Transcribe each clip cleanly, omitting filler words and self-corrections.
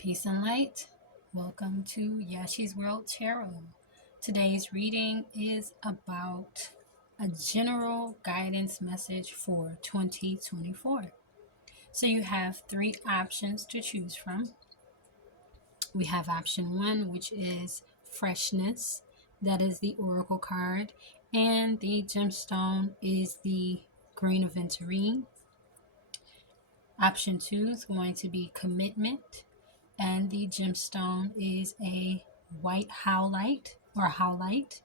Peace and light. Welcome to Yashi's World Tarot. Today's reading is about a general guidance message for 2024. So you have three options to choose from. We have option one, which is Freshness. That is the Oracle card. And the gemstone is the Green Aventurine. Option two is going to be Commitment. And the gemstone is a white howlite or howlite.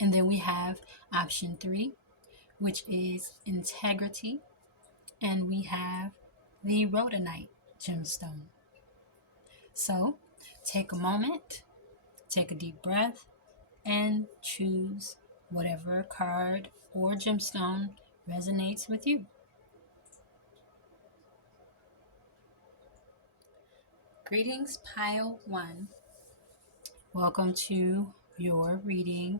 And then we have option three, which is integrity, and we have the rhodonite gemstone. So take a moment, take a deep breath, and choose whatever card or gemstone resonates with you. Greetings, Pile 1. Welcome to your reading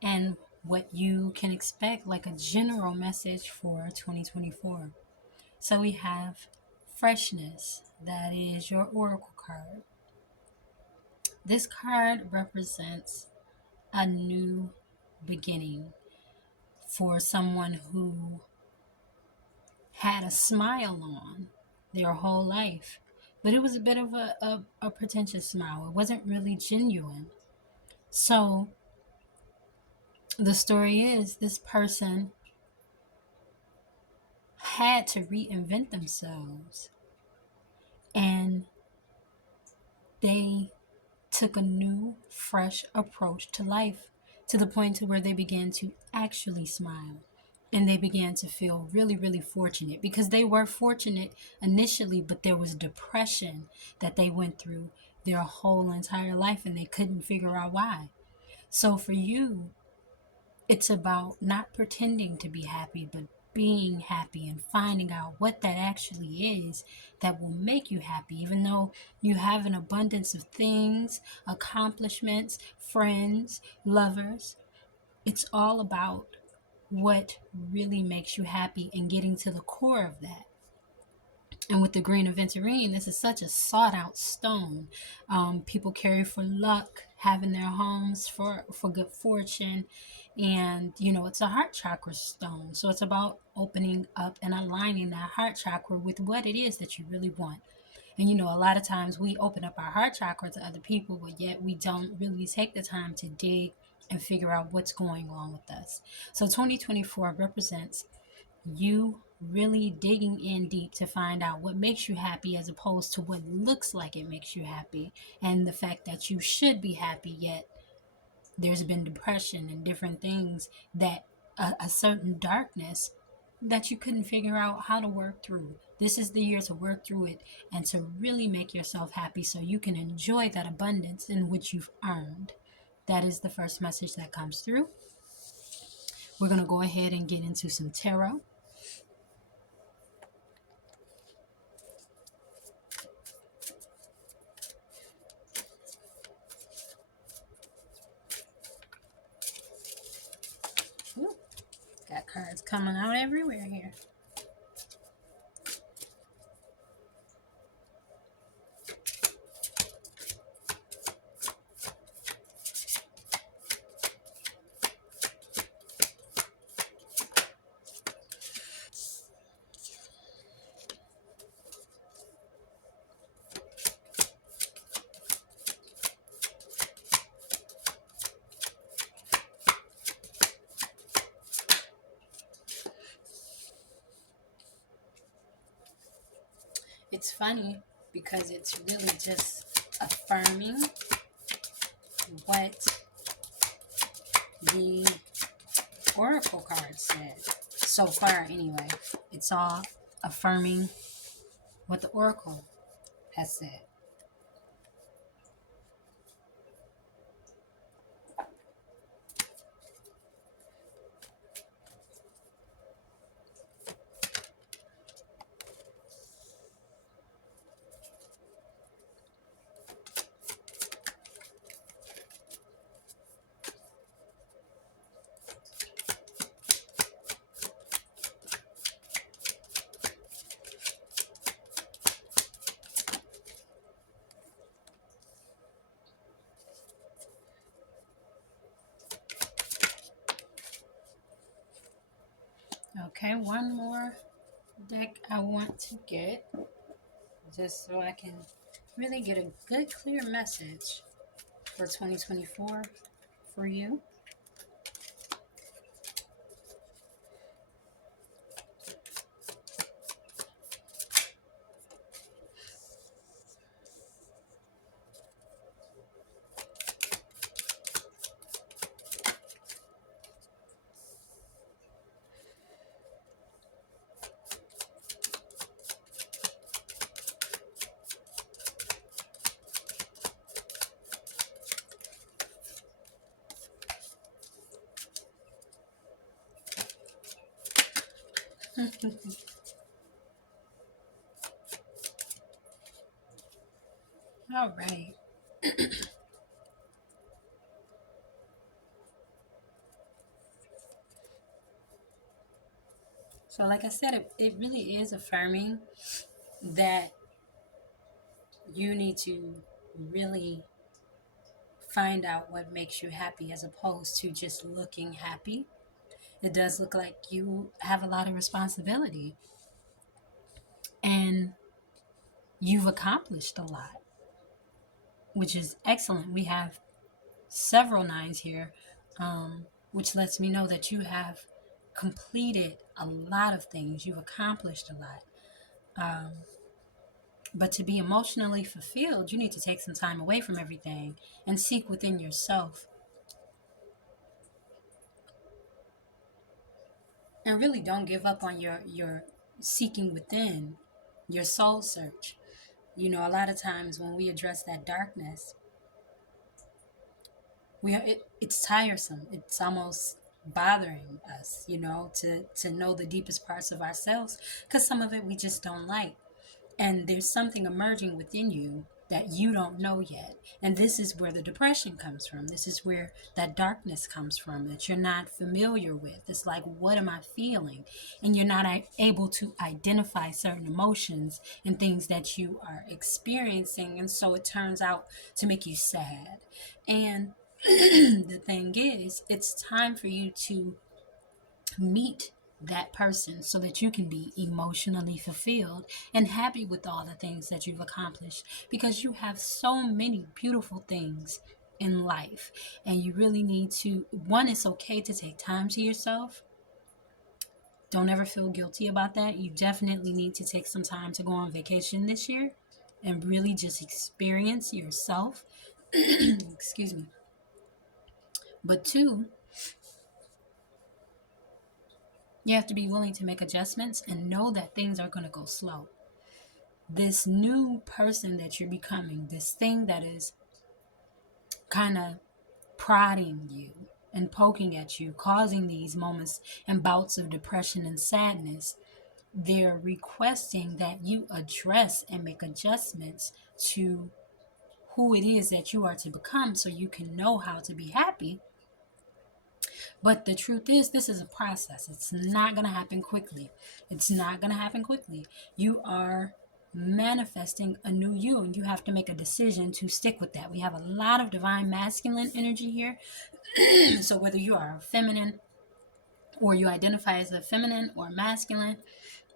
and what you can expect, like a general message for 2024. So we have Freshness. That is your Oracle card. This card represents a new beginning for someone who had a smile on their whole life. But it was a bit of a pretentious smile. It wasn't really genuine. So the story is this person had to reinvent themselves, and they took a new, fresh approach to life, to the point to where they began to actually smile, and they began to feel really, really fortunate, because they were fortunate initially, but there was depression that they went through their whole entire life, and they couldn't figure out why. So for you, it's about not pretending to be happy, but being happy and finding out what that actually is that will make you happy. Even though you have an abundance of things, accomplishments, friends, lovers, it's all about what really makes you happy and getting to the core of that. And with the Green Aventurine, this is such a sought out stone. People carry for luck, having their homes for good fortune. And, it's a heart chakra stone. So it's about opening up and aligning that heart chakra with what it is that you really want. And, a lot of times we open up our heart chakra to other people, but yet we don't really take the time to dig and figure out what's going on with us. So 2024 represents you really digging in deep to find out what makes you happy, as opposed to what looks like it makes you happy, and the fact that you should be happy, yet there's been depression and different things, that a certain darkness that you couldn't figure out how to work through. This is the year to work through it and to really make yourself happy, so you can enjoy that abundance in which you've earned. That is the first message that comes through. We're going to go ahead and get into some tarot. Got cards coming out everywhere here. It's funny because it's really just affirming what the Oracle card said. So far, anyway, it's all affirming what the Oracle has said. Okay, one more deck I want to get just so I can really get a good, clear message for 2024 for you. All right. So, like I said, it really is affirming that you need to really find out what makes you happy as opposed to just looking happy. It does look like you have a lot of responsibility and you've accomplished a lot, which is excellent. We have several nines here, which lets me know that you have completed a lot of things. You've accomplished a lot. Um, but to be emotionally fulfilled, you need to take some time away from everything and seek within yourself. And really don't give up on your seeking within, your soul search. You know, a lot of times when we address that darkness, it's tiresome. It's almost bothering us, you know, to know the deepest parts of ourselves, because some of it we just don't like. And there's something emerging within you that you don't know yet. And this is where the depression comes from. This is where that darkness comes from that you're not familiar with. It's like, what am I feeling? And you're not able to identify certain emotions and things that you are experiencing. And so it turns out to make you sad. And the thing is, it's time for you to meet that person so that you can be emotionally fulfilled and happy with all the things that you've accomplished, because you have so many beautiful things in life. And you really need to, one, it's okay to take time to yourself. Don't ever feel guilty about that. You definitely need to take some time to go on vacation this year and really just experience yourself. Excuse me. But two, you have to be willing to make adjustments and know that things are going to go slow. This new person that you're becoming, this thing that is kind of prodding you and poking at you, causing these moments and bouts of depression and sadness, they're requesting that you address and make adjustments to who it is that you are to become so you can know how to be happy. But the truth is, this is a process. It's not going to happen quickly. It's not going to happen quickly. You are manifesting a new you, and you have to make a decision to stick with that. We have a lot of divine masculine energy here. So whether you are feminine or you identify as a feminine or masculine,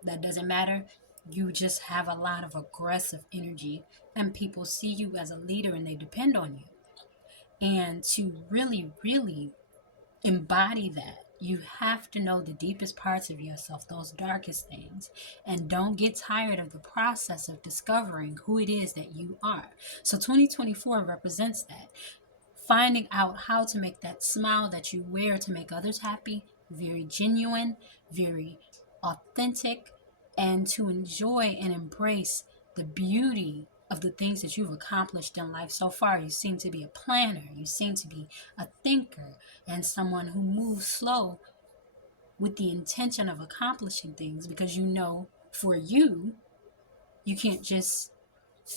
that doesn't matter. You just have a lot of aggressive energy, and people see you as a leader and they depend on you. And to really, really embody that, you have to know the deepest parts of yourself, those darkest things, and don't get tired of the process of discovering who it is that you are. So 2024 represents that. Finding out how to make that smile that you wear to make others happy very genuine, very authentic, and to enjoy and embrace the beauty of the things that you've accomplished in life so far. You seem to be a planner, you seem to be a thinker, and someone who moves slow with the intention of accomplishing things, because you know for you, you can't just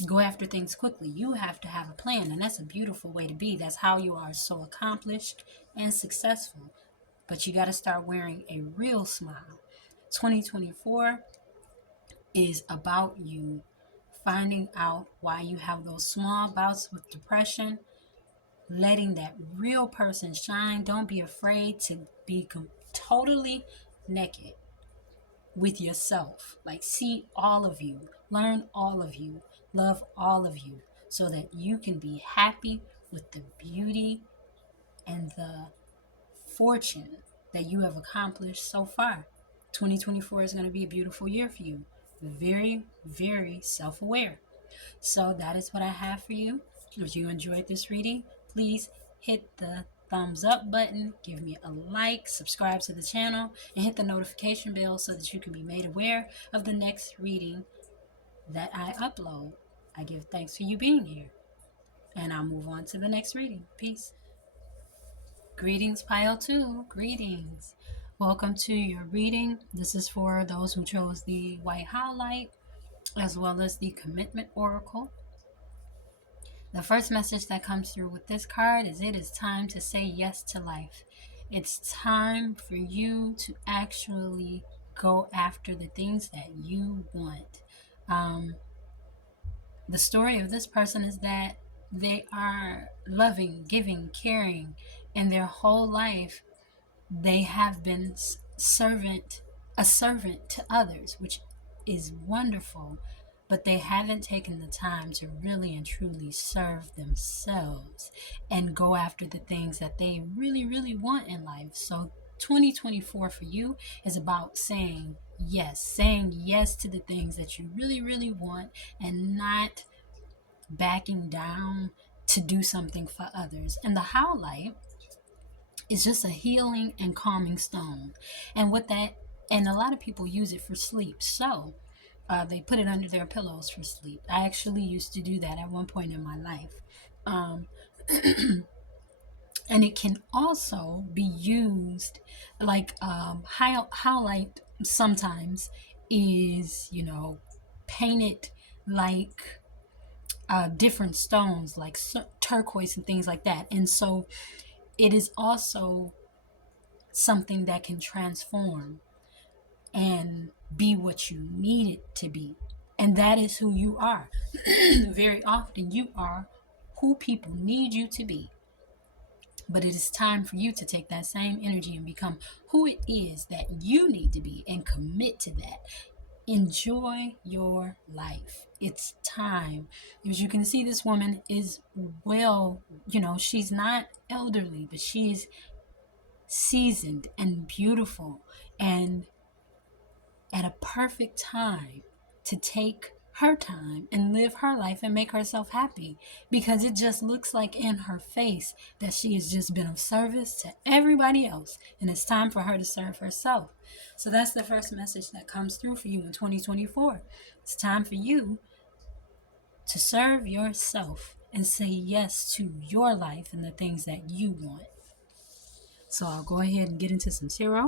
go after things quickly. You have to have a plan, and that's a beautiful way to be. That's how you are so accomplished and successful. But you got to start wearing a real smile. 2024 is about you finding out why you have those small bouts with depression, letting that real person shine. Don't be afraid to be totally naked. with yourself. Like, see all of you, learn all of you, love all of you, so that you can be happy with the beauty and the fortune that you have accomplished so far. 2024 is going to be a beautiful year for you. Very, very self aware. So, that is what I have for you. If you enjoyed this reading, please hit the thumbs up button, give me a like, subscribe to the channel, and hit the notification bell so that you can be made aware of the next reading that I upload. I give thanks for you being here, and I'll move on to the next reading. Peace. Greetings, Pile 2. Greetings. Welcome to your reading. This is for those who chose the White Howlite as well as the Commitment Oracle. The first message that comes through with this card is it is time to say yes to life. It's time for you to actually go after the things that you want. The story of this person is that they are loving, giving, caring, and their whole life they have been a servant to others, which is wonderful, but they haven't taken the time to really and truly serve themselves and go after the things that they really, really want in life. So 2024 for you is about saying yes to the things that you really, really want, and not backing down to do something for others. And the Howlite is just a healing and calming stone. And with that, and a lot of people use it for sleep. So they put it under their pillows for sleep. I actually used to do that at one point in my life. Um, and it can also be used like Howlite sometimes is, painted like different stones like turquoise and things like that. And so it is also something that can transform and be what you need it to be. And that is who you are. Very often you are who people need you to be. But it is time for you to take that same energy and become who it is that you need to be and commit to that. Enjoy your life. It's time. As you can see, this woman is she's not elderly, but she's seasoned and beautiful and at a perfect time to take her time and live her life and make herself happy, because it just looks like in her face that she has just been of service to everybody else, and it's time for her to serve herself. So that's the first message that comes through for you in 2024. It's time for you to serve yourself and say yes to your life and the things that you want. So I'll go ahead and get into some tarot.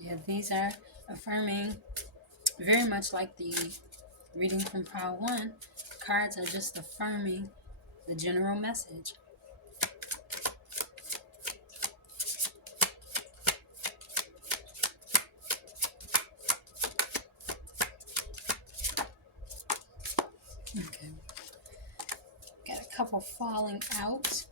Yeah, these are affirming, very much like the reading from Pile 1. Cards are just affirming the general message. Okay. Got a couple falling out.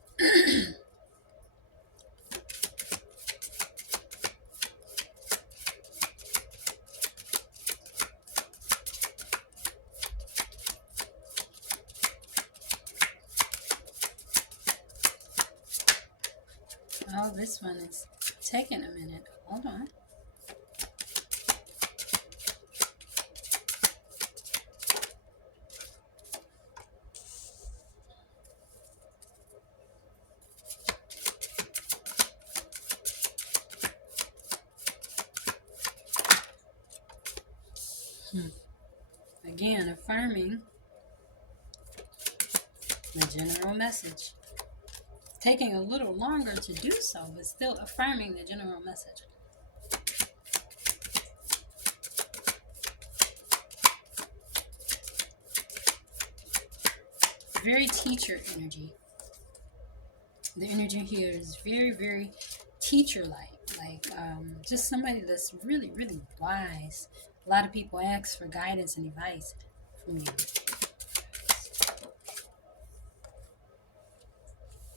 Oh, this one is taking a minute. Hold on. Again, affirming The general message. Taking a little longer to do so, but still affirming the general message. Very teacher energy. The energy here is very, very teacher-like. Just somebody that's really, really wise. A lot of people ask for guidance and advice from you.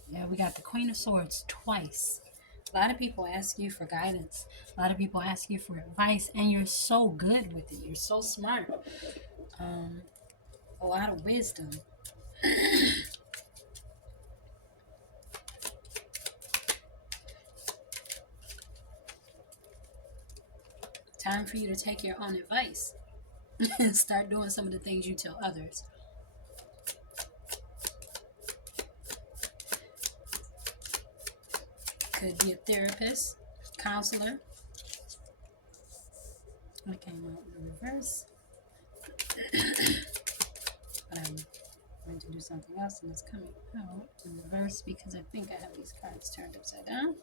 Yeah, we got the Queen of Swords twice. A lot of people ask you for guidance. A lot of people ask you for advice, and you're so good with it. You're so smart. A lot of wisdom. Time for you to take your own advice and start doing some of the things you tell others. Could be a therapist, counselor. I came out in reverse. But I'm going to do something else, and it's coming out in reverse because I think I have these cards turned upside down.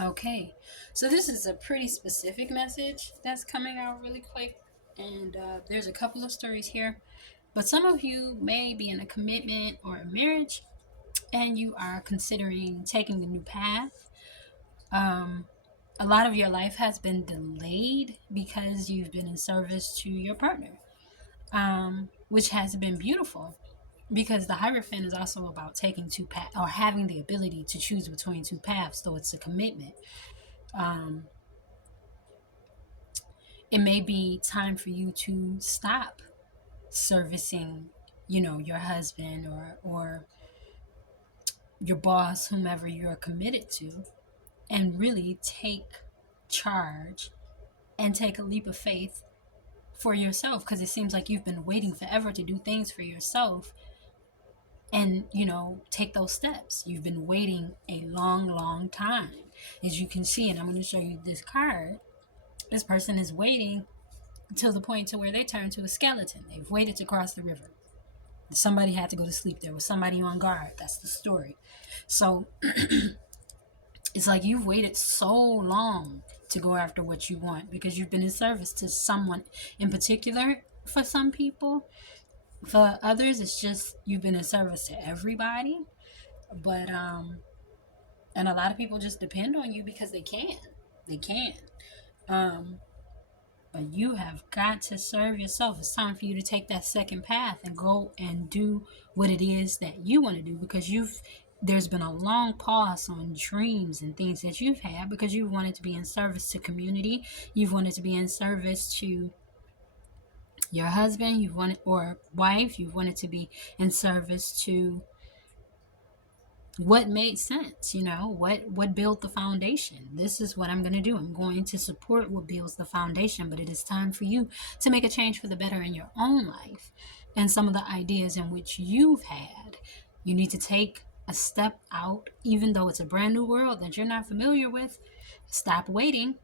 Okay, so this is a pretty specific message that's coming out really quick, and there's a couple of stories here, but some of you may be in a commitment or a marriage, and you are considering taking a new path. A lot of your life has been delayed because you've been in service to your partner, which has been beautiful. Because the Hierophant is also about taking two paths or having the ability to choose between two paths, so it's a commitment. It may be time for you to stop servicing, your husband or your boss, whomever you're committed to, and really take charge and take a leap of faith for yourself, because it seems like you've been waiting forever to do things for yourself and take those steps. You've been waiting a long time, as you can see, and I'm going to show you this card. This person is waiting to the point to where they turn to a skeleton. They've waited to cross the river. Somebody had to go to sleep. There was somebody on guard. That's the story. So it's like you've waited so long to go after what you want because you've been in service to someone in particular. For some people, for others, it's just you've been in service to everybody. But and a lot of people just depend on you because they can. But you have got to serve yourself. It's time for you to take that second path and go and do what it is that you want to do, because there's been a long pause on dreams and things that you've had because you've wanted to be in service to community. You've wanted to be in service to your husband, you've wanted, or wife, you've wanted to be in service to what made sense, what built the foundation. This is what I'm going to do. I'm going to support what builds the foundation, but it is time for you to make a change for the better in your own life and some of the ideas in which you've had. You need to take a step out, even though it's a brand new world that you're not familiar with. Stop waiting.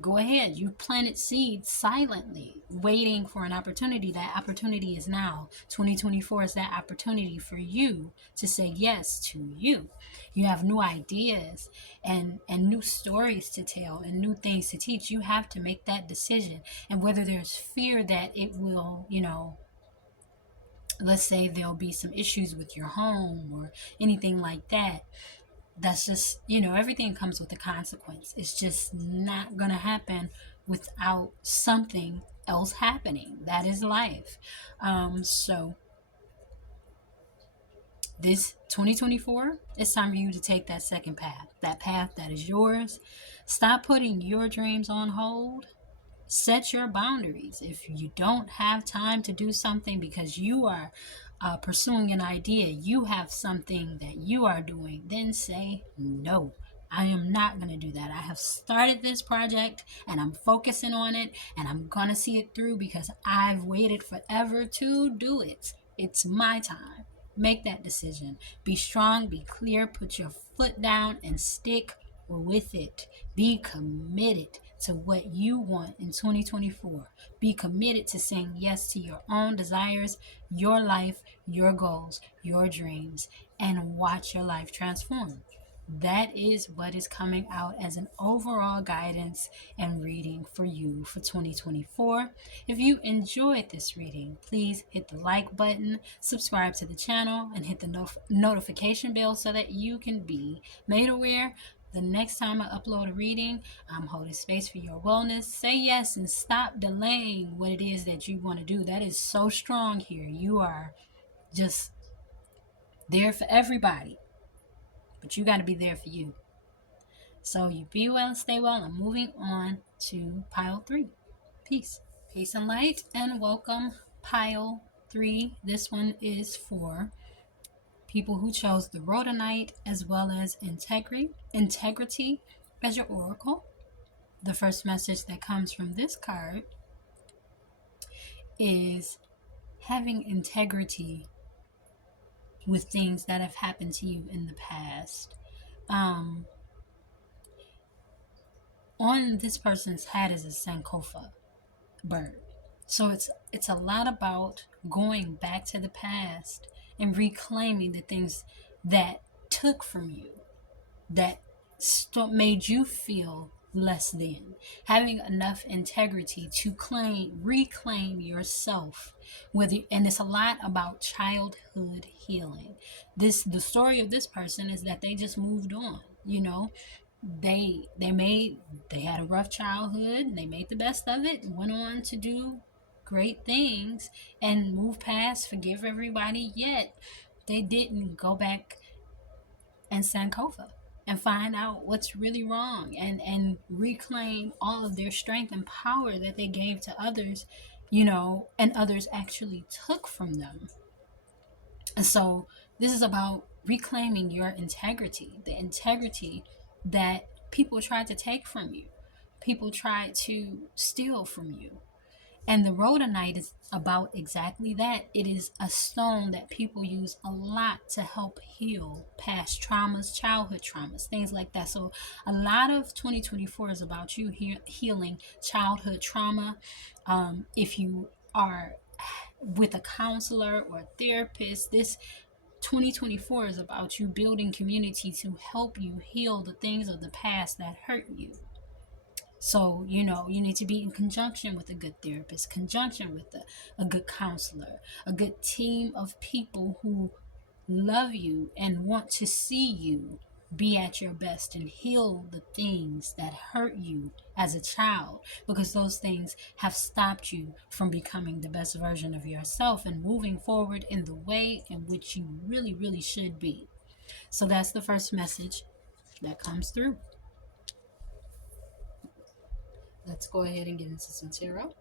Go ahead. You planted seeds silently, waiting for an opportunity. That opportunity is now. 2024 is that opportunity for you to say yes to you. You have new ideas and new stories to tell and new things to teach. You have to make that decision. And whether there's fear that it will, let's say there'll be some issues with your home or anything like that, that's just, everything comes with a consequence. It's just not going to happen without something else happening. That is life. So this 2024, it's time for you to take that second path, that path that is yours. Stop putting your dreams on hold. Set your boundaries. If you don't have time to do something because you are pursuing an idea, you have something that you are doing, then say, no, I am not going to do that. I have started this project and I'm focusing on it and I'm going to see it through because I've waited forever to do it. It's my time. Make that decision. Be strong, be clear, put your foot down and stick with it. Be committed to what you want in 2024. Be committed to saying yes to your own desires, your life, your goals, your dreams, and watch your life transform. That is what is coming out as an overall guidance and reading for you for 2024. If you enjoyed this reading, please hit the like button, subscribe to the channel, and hit the notification bell so that you can be made aware the next time I upload a reading. I'm holding space for your wellness. Say yes and stop delaying what it is that you want to do. That is so strong here. You are just there for everybody, but you got to be there for you. So you be well and stay well. I'm moving on to pile 3. Peace. Peace and light, and welcome pile 3. This one is for people who chose the Rhodonite as well as integrity as your oracle. The first message that comes from this card is having integrity with things that have happened to you in the past. On this person's hat is a Sankofa bird. So it's a lot about going back to the past and reclaiming the things that took from you, that made you feel less than. Having enough integrity to reclaim yourself. And it's a lot about childhood healing. The story of this person is that they just moved on. They had a rough childhood. They made the best of it. Went on to do great things and move past, forgive everybody. Yet they didn't go back and Sankofa and find out what's really wrong and reclaim all of their strength and power that they gave to others, and others actually took from them. And so this is about reclaiming your integrity, the integrity that people tried to take from you, people tried to steal from you. And the Rhodonite is about exactly that. It is a stone that people use a lot to help heal past traumas, childhood traumas, things like that. So a lot of 2024 is about you healing childhood trauma. If you are with a counselor or a therapist, this 2024 is about you building community to help you heal the things of the past that hurt you. So, you need to be in conjunction with a good therapist, conjunction with a good counselor, a good team of people who love you and want to see you be at your best and heal the things that hurt you as a child, because those things have stopped you from becoming the best version of yourself and moving forward in the way in which you really, really should be. So that's the first message that comes through. Let's go ahead and get into some tarot.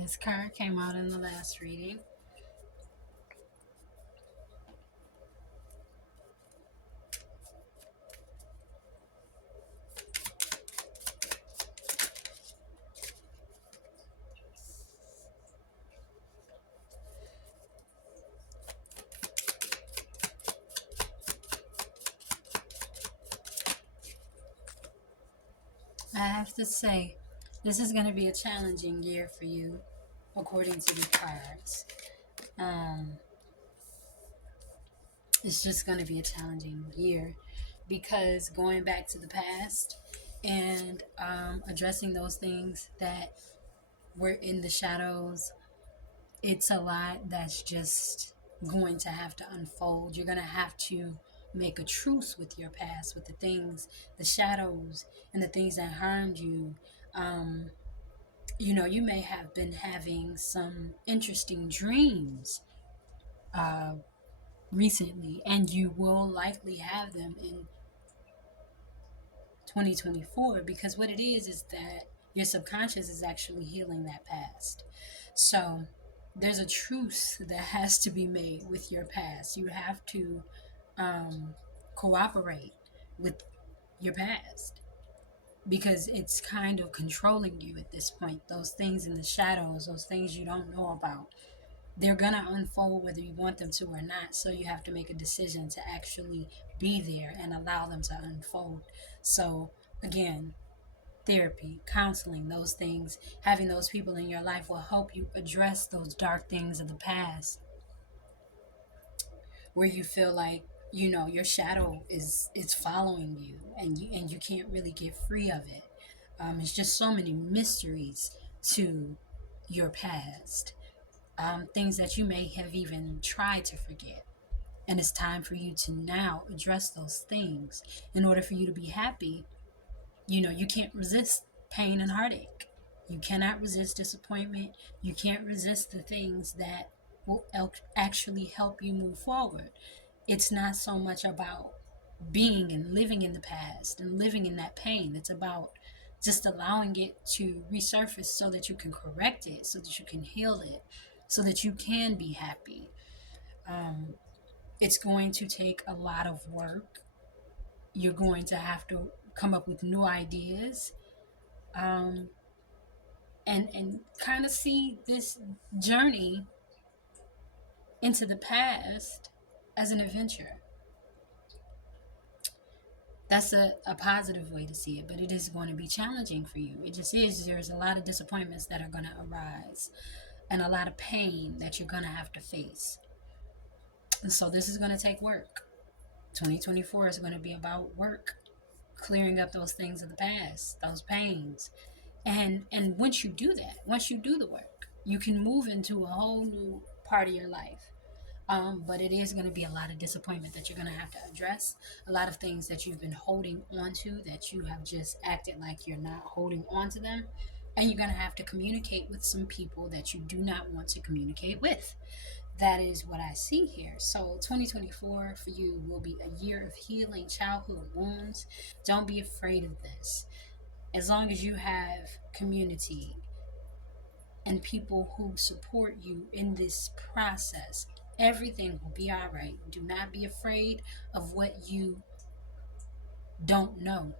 This card came out in the last reading. I have to say, this is going to be a challenging year for you, according to the cards. Um, it's just going to be a challenging year because going back to the past and addressing those things that were in the shadows, it's a lot that's just going to have to unfold. You're going to have to make a truce with your past, with the things, the shadows, and the things that harmed you. Um, you may have been having some interesting dreams uh, recently, and you will likely have them in 2024, because what it is that your subconscious is actually healing that past. So there's a truce that has to be made with your past. You have to um, cooperate with your past because it's kind of controlling you at this point. Those things in the shadows, those things you don't know about, they're gonna unfold whether you want them to or not. So you have to make a decision to actually be there and allow them to unfold. So again, therapy, counseling, those things, having those people in your life will help you address those dark things of the past where you feel like your shadow is following you, and you can't really get free of it. It's just so many mysteries to your past, things that you may have even tried to forget. And it's time for you to now address those things in order for you to be happy. You can't resist pain and heartache. You cannot resist disappointment. You can't resist the things that will actually help you move forward. It's not so much about being and living in the past and living in that pain. It's about just allowing it to resurface so that you can correct it, so that you can heal it, so that you can be happy. Um, it's going to take a lot of work. You're going to have to come up with new ideas, um, and kind of see this journey into the past as an adventure. That's a positive way to see it, but it is going to be challenging for you. It just is. There's a lot of disappointments that are going to arise and a lot of pain that you're going to have to face. And so this is going to take work. 2024 is going to be about work, clearing up those things of the past, those pains. And once you do that, once you do the work, you can move into a whole new part of your life. But it is going to be a lot of disappointment that you're going to have to address. A lot of things that you've been holding on to that you have just acted like you're not holding on to them. And you're going to have to communicate with some people that you do not want to communicate with. That is what I see here. So 2024 for you will be a year of healing childhood wounds. Don't be afraid of this. As long as you have community and people who support you in this process, everything will be all right. Do not be afraid of what you don't know.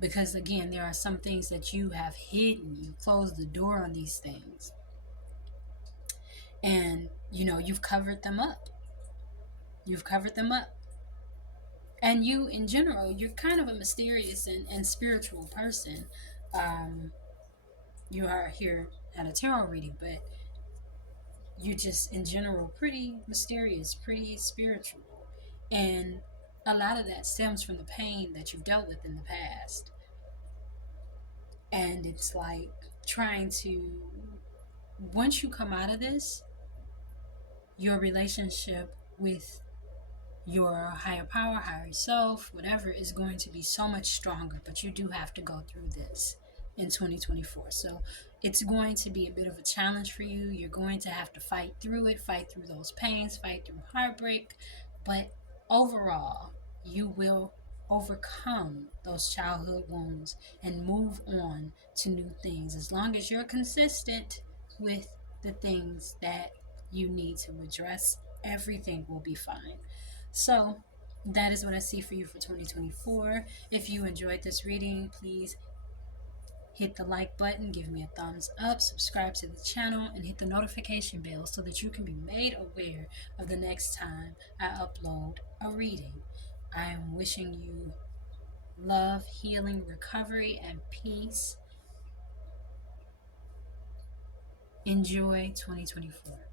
Because again, there are some things that you have hidden. You closed the door on these things. And, you've covered them up. You've covered them up. And you, in general, you're kind of a mysterious and spiritual person. Um, you are here at a tarot reading, but you just in general pretty mysterious, pretty spiritual. And a lot of that stems from the pain that you've dealt with in the past. And it's like trying to, once you come out of this, your relationship with your higher power, higher self, whatever, is going to be so much stronger. But you do have to go through this in 2024. So it's going to be a bit of a challenge for you. You're going to have to fight through it, fight through those pains, fight through heartbreak. But overall, you will overcome those childhood wounds and move on to new things. As long as you're consistent with the things that you need to address, everything will be fine. So that is what I see for you for 2024. If you enjoyed this reading, please hit the like button, give me a thumbs up, subscribe to the channel, and hit the notification bell so that you can be made aware of the next time I upload a reading. I am wishing you love, healing, recovery, and peace. Enjoy 2024.